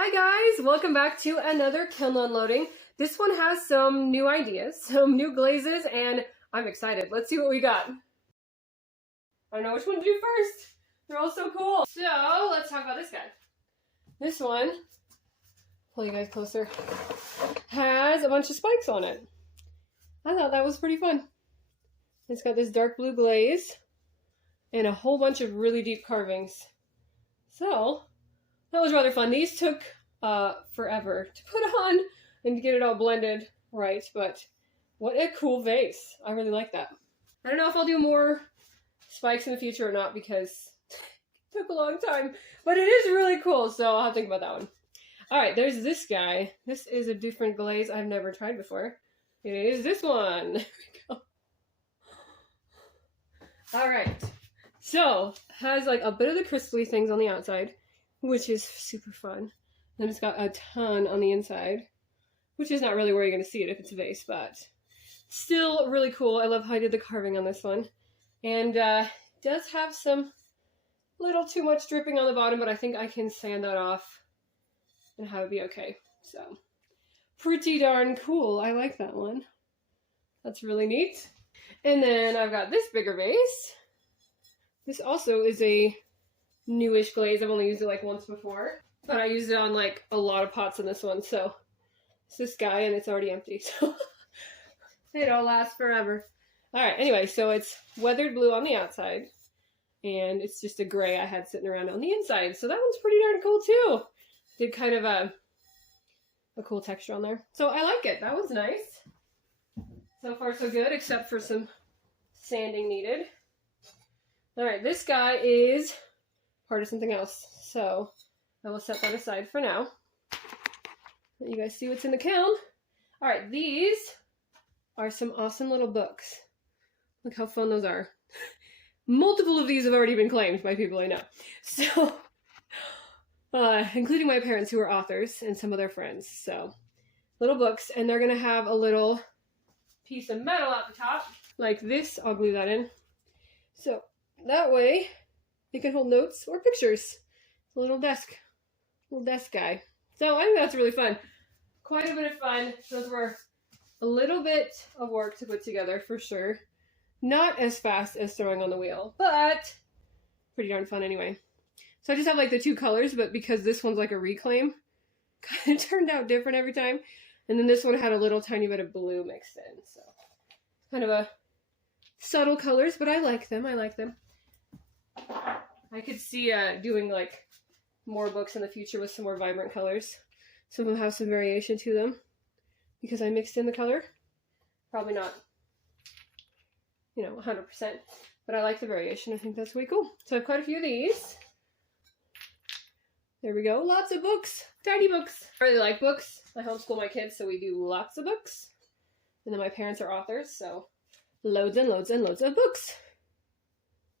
Hi guys, welcome back to another kiln unloading. This one has some new ideas, some new glazes, and I'm excited. Let's see what we got. I don't know which one to do first. They're all so cool. So let's talk about this guy. This one, pull you guys closer, has a bunch of spikes on it. I thought that was pretty fun. It's got this dark blue glaze and a whole bunch of really deep carvings. So that was rather fun. These took forever to put on and to get it all blended right, but what a cool vase. I really like that. I don't know if I'll do more spikes in the future or not because it took a long time, but it is really cool, so I'll have to think about that one. All right, there's this guy. This is a different glaze I've never tried before. It is this one. There we go. All right, so has like a bit of the crystally things on the outside, which is super fun. And it's got a ton on the inside, which is not really where you're going to see it if it's a vase, but still really cool. I love how I did the carving on this one. And does have some little too much dripping on the bottom, but I think I can sand that off and have it be okay. So pretty darn cool. I like that one. That's really neat. And then I've got this bigger vase. This also is a newish glaze. I've only used it like once before, but I used it on like a lot of pots in this one. So it's this guy and it's already empty. So it'll last forever. All right. Anyway, so it's weathered blue on the outside and it's just a gray I had sitting around on the inside. So that one's pretty darn cool too. Did kind of a cool texture on there. So I like it. That was nice. So far so good, except for some sanding needed. All right. This guy is part of something else, so I will set that aside for now. Let you guys see what's in the kiln. All right, these are some awesome little books. Look how fun those are. Multiple of these have already been claimed by people I know. So, including my parents who are authors and some of their friends. So, little books, and they're gonna have a little piece of metal at the top, like this. I'll glue that in. So that way, you can hold notes or pictures. A little desk guy. So I think that's really fun. Quite a bit of fun. Those were a little bit of work to put together for sure. Not as fast as throwing on the wheel, but pretty darn fun anyway. So I just have like the two colors, but because this one's like a reclaim, kind of turned out different every time. And then this one had a little tiny bit of blue mixed in. So kind of a subtle colors, but I like them. I could see doing like more books in the future with some more vibrant colors. Some of them have some variation to them because I mixed in the color. Probably not, 100%, but I like the variation. I think that's way cool. So I have quite a few of these. There we go. Lots of books. Tiny books. I really like books. I homeschool my kids, so we do lots of books. And then my parents are authors, so loads and loads and loads of books,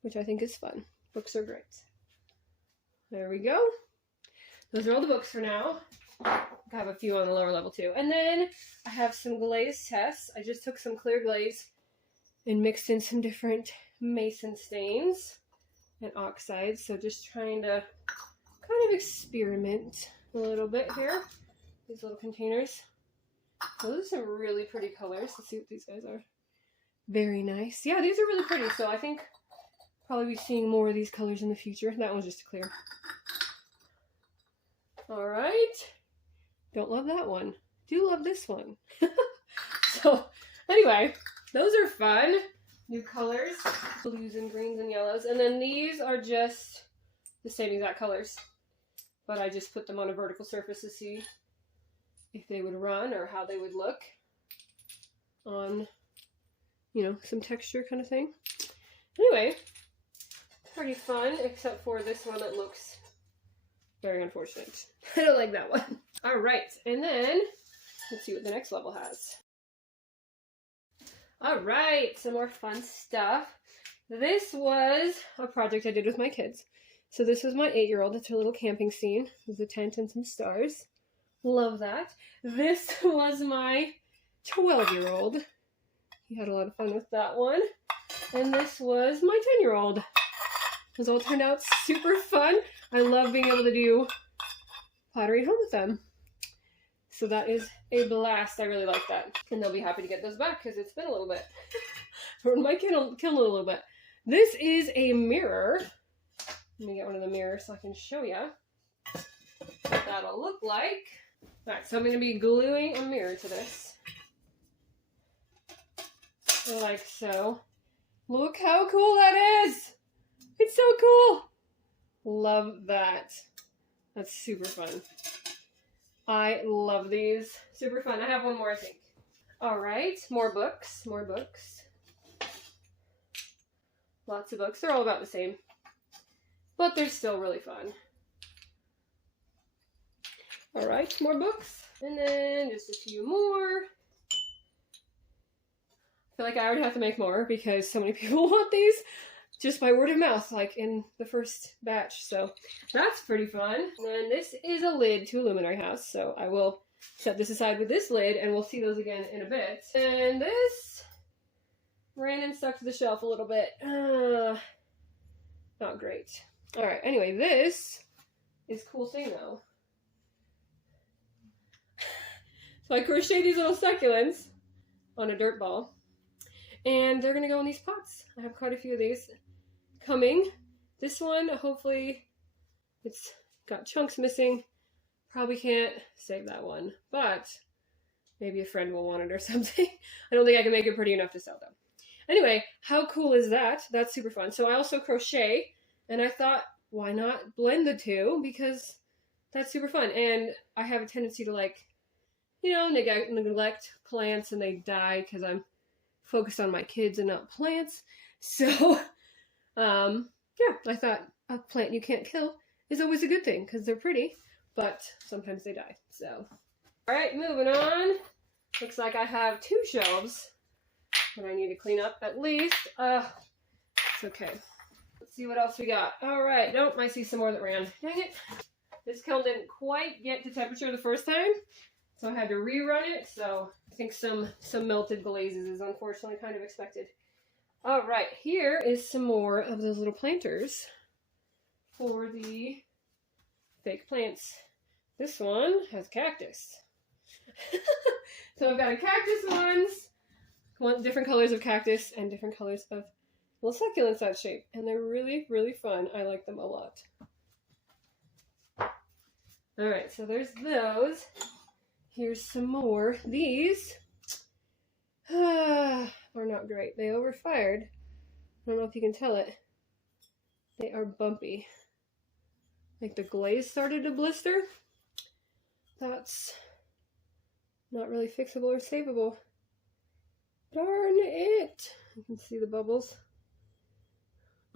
which I think is fun. Books are great. There we go. Those are all the books for now. I have a few on the lower level too. And then I have some glaze tests. I just took some clear glaze and mixed in some different mason stains and oxides. So just trying to kind of experiment a little bit here. These little containers. Those are some really pretty colors. Let's see what these guys are. Very nice. Yeah, these are really pretty. So I think probably be seeing more of these colors in the future. That one's just clear. All right. Don't love that one. Do love this one. So anyway, those are fun. New colors. Blues and greens and yellows. And then these are just the same exact colors. But I just put them on a vertical surface to see if they would run or how they would look on, some texture kind of thing. Anyway, pretty fun, except for this one that looks very unfortunate. I don't like that one. All right, and then let's see what the next level has. All right, some more fun stuff. This was a project I did with my kids. So this was my 8-year-old. It's her little camping scene. There's a tent and some stars. Love that. This was my 12-year-old. He had a lot of fun with that one. And this was my 10-year-old. Those all turned out super fun. I love being able to do pottery home with them. So that is a blast. I really like that. And they'll be happy to get those back because it's been a little bit. Ruined my kiln a little bit. This is a mirror. Let me get one of the mirrors so I can show you what that'll look like. Alright, so I'm going to be gluing a mirror to this. Like so. Look how cool that is! It's so cool! Love that. That's super fun. I love these. Super fun. I have one more, I think. Alright, more books. More books. Lots of books. They're all about the same. But they're still really fun. Alright, more books. And then just a few more. I feel like I already have to make more because so many people want these just by word of mouth, like in the first batch. So that's pretty fun. And then this is a lid to a luminary house. So I will set this aside with this lid and we'll see those again in a bit. And this ran and stuck to the shelf a little bit. Not great. Alright, anyway, this is a cool thing though. So I crocheted these little succulents on a dirt ball. And they're going to go in these pots. I have quite a few of these coming. This one, hopefully, it's got chunks missing. Probably can't save that one. But maybe a friend will want it or something. I don't think I can make it pretty enough to sell them. Anyway, how cool is that? That's super fun. So I also crochet. And I thought, why not blend the two? Because that's super fun. And I have a tendency to, like, you know, neglect plants and they die because I'm focused on my kids and not plants. So, yeah, I thought a plant you can't kill is always a good thing because they're pretty, but sometimes they die. So, all right, moving on. Looks like I have 2 shelves that I need to clean up at least. It's okay. Let's see what else we got. All right, nope, I see some more that ran. Dang it. This kiln didn't quite get to temperature the first time, so I had to rerun it. So I think some melted glazes is unfortunately kind of expected. All right, here is some more of those little planters for the fake plants. This one has cactus. So I've got a cactus ones, different colors of cactus and different colors of little succulents that shape. And they're really, really fun. I like them a lot. All right, so there's those. Here's some more. These are not great. They overfired. I don't know if you can tell it. They are bumpy. Like the glaze started to blister. That's not really fixable or savable. Darn it. You can see the bubbles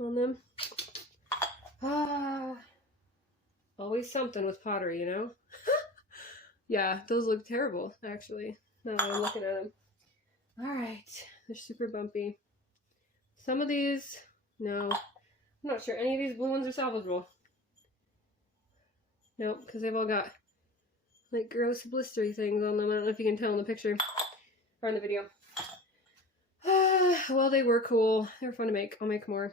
on them. Always something with pottery, you know? Yeah, those look terrible, actually, now that I'm looking at them. Alright, they're super bumpy. Some of these, no. I'm not sure any of these blue ones are salvageable. Nope, because they've all got, like, gross blistery things on them. I don't know if you can tell in the picture, or in the video. Well, they were cool. They were fun to make. I'll make more.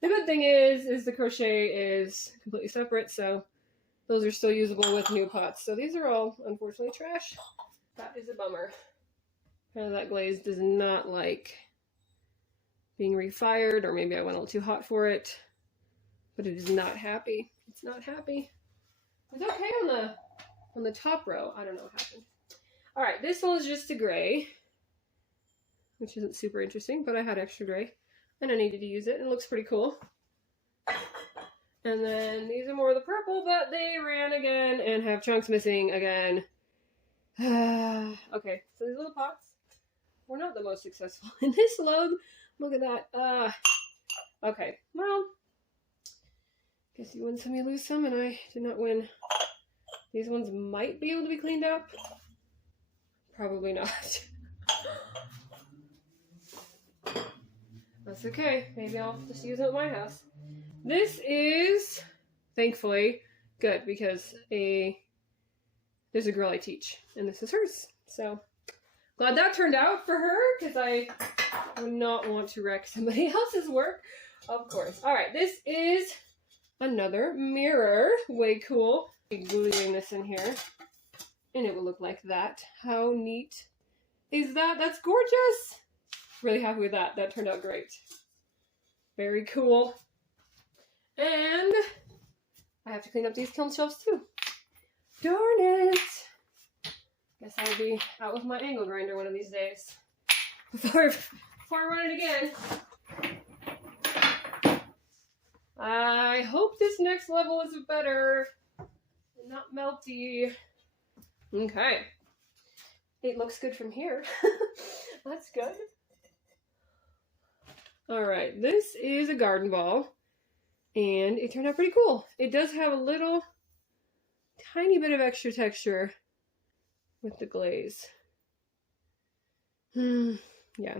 The good thing is the crochet is completely separate, so those are still usable with new pots. So these are all, unfortunately, trash. That is a bummer. That glaze does not like being refired, or maybe I went a little too hot for it. But it is not happy. It's not happy. It's okay on the top row. I don't know what happened. Alright, this one is just a gray, which isn't super interesting, but I had extra gray. And I needed to use it, and it looks pretty cool. And then these are more of the purple, but they ran again and have chunks missing again. Okay, so these little pots were not the most successful in this load. Look at that. Okay, well, guess you win some, you lose some, and I did not win. These ones might be able to be cleaned up. Probably not. That's okay. Maybe I'll just use it at my house. This is, thankfully, good because there's a girl I teach, and this is hers. So, glad that turned out for her because I would not want to wreck somebody else's work, of course. All right, this is another mirror. Way cool. Be gluing this in here, and it will look like that. How neat is that? That's gorgeous. Really happy with that. That turned out great. Very cool. And I have to clean up these kiln shelves too. Darn it. Guess I'll be out with my angle grinder one of these days. Before I run it again. I hope this next level is better. Not melty. Okay. It looks good from here. That's good. Alright, this is a garden ball. And it turned out pretty cool. It does have a little tiny bit of extra texture with the glaze. Yeah.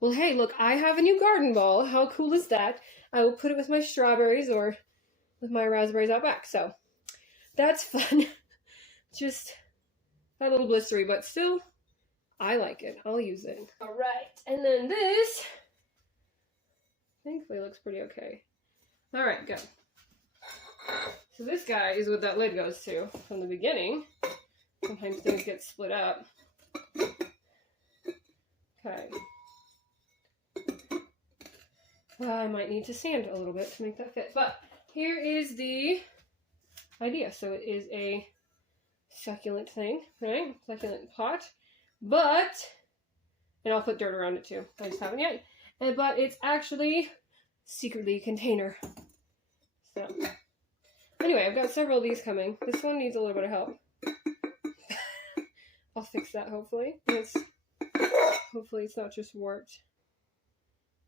Well, hey, look, I have a new garden ball. How cool is that? I will put it with my strawberries or with my raspberries out back. So that's fun. Just a little blistery, but still, I like it. I'll use it. All right. And then this, thankfully, looks pretty okay. All right, go. So this guy is what that lid goes to from the beginning. Sometimes things get split up. Okay. I might need to sand a little bit to make that fit. But here is the idea. So it is a succulent thing, right? Succulent pot. But, and I'll put dirt around it too. I just haven't yet. But it's actually secretly a container. So, anyway, I've got several of these coming. This one needs a little bit of help. I'll fix that, hopefully. Hopefully it's not just warped.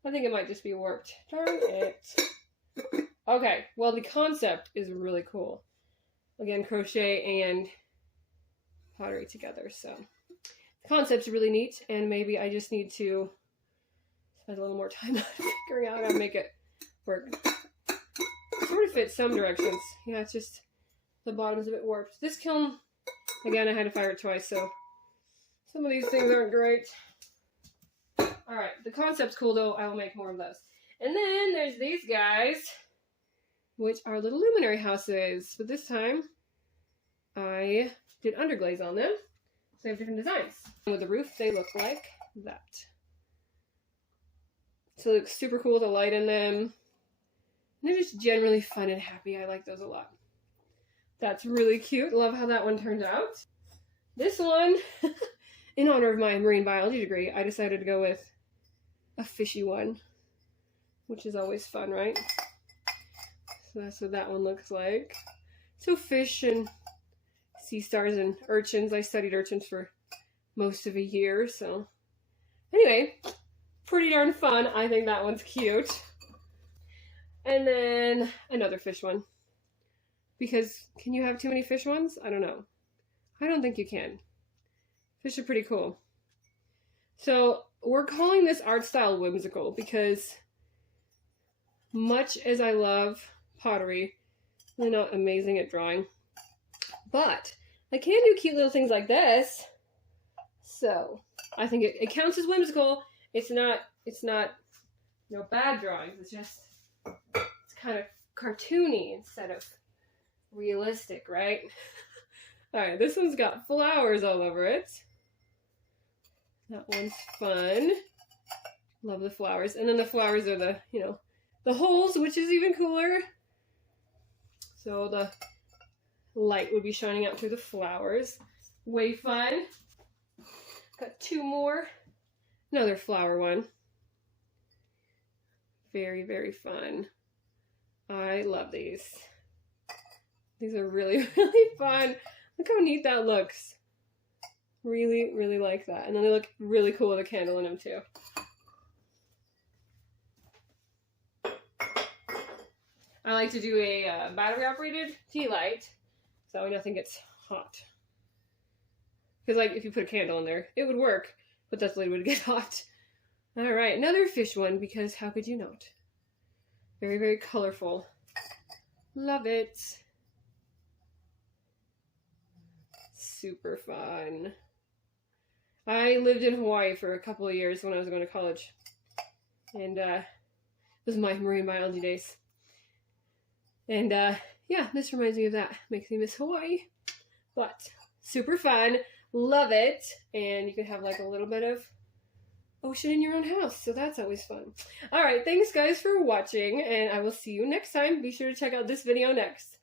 I think it might just be warped. Darn it. Okay, well, the concept is really cool. Again, crochet and pottery together, so. The concept's really neat, and maybe I just need to spend a little more time figuring out how to make it work. It sort of fits some directions. Yeah, it's just the bottom's a bit warped. This kiln, again, I had to fire it twice, so some of these things aren't great. Alright, the concept's cool though. I will make more of those. And then there's these guys, which are little luminary houses. But this time, I did underglaze on them. So they have different designs. And with the roof, they look like that. So it looks super cool with the light in them. And they're just generally fun and happy. I like those a lot. That's really cute. Love how that one turned out. This one, in honor of my marine biology degree, I decided to go with a fishy one, which is always fun, right? So that's what that one looks like. So fish and sea stars and urchins. I studied urchins for most of a year, so anyway, pretty darn fun. I think that one's cute. And then another fish one. Because can you have too many fish ones? I don't know. I don't think you can. Fish are pretty cool. So we're calling this art style whimsical because much as I love pottery, I'm not amazing at drawing. But I can do cute little things like this. So I think it counts as whimsical. It's not bad drawings. It's just, it's kind of cartoony instead of realistic, right? Alright, this one's got flowers all over it. That one's fun. Love the flowers. And then the flowers are the, the holes, which is even cooler. So the light would be shining out through the flowers. Way fun. Got two more. Another flower one. Very, very fun. I love these. These are really, really fun. Look how neat that looks. Really, really like that. And then they look really cool with a candle in them too. I like to do a battery operated tea light so nothing gets hot. Because like if you put a candle in there, it would work, but definitely would get hot. Alright, another fish one because how could you not? Very, very colorful. Love it. Super fun. I lived in Hawaii for a couple of years when I was going to college. And it was my marine biology days. And yeah, this reminds me of that. Makes me miss Hawaii. But super fun. Love it. And you can have like a little bit of ocean in your own house. So that's always fun. All right. Thanks guys for watching. And I will see you next time. Be sure to check out this video next.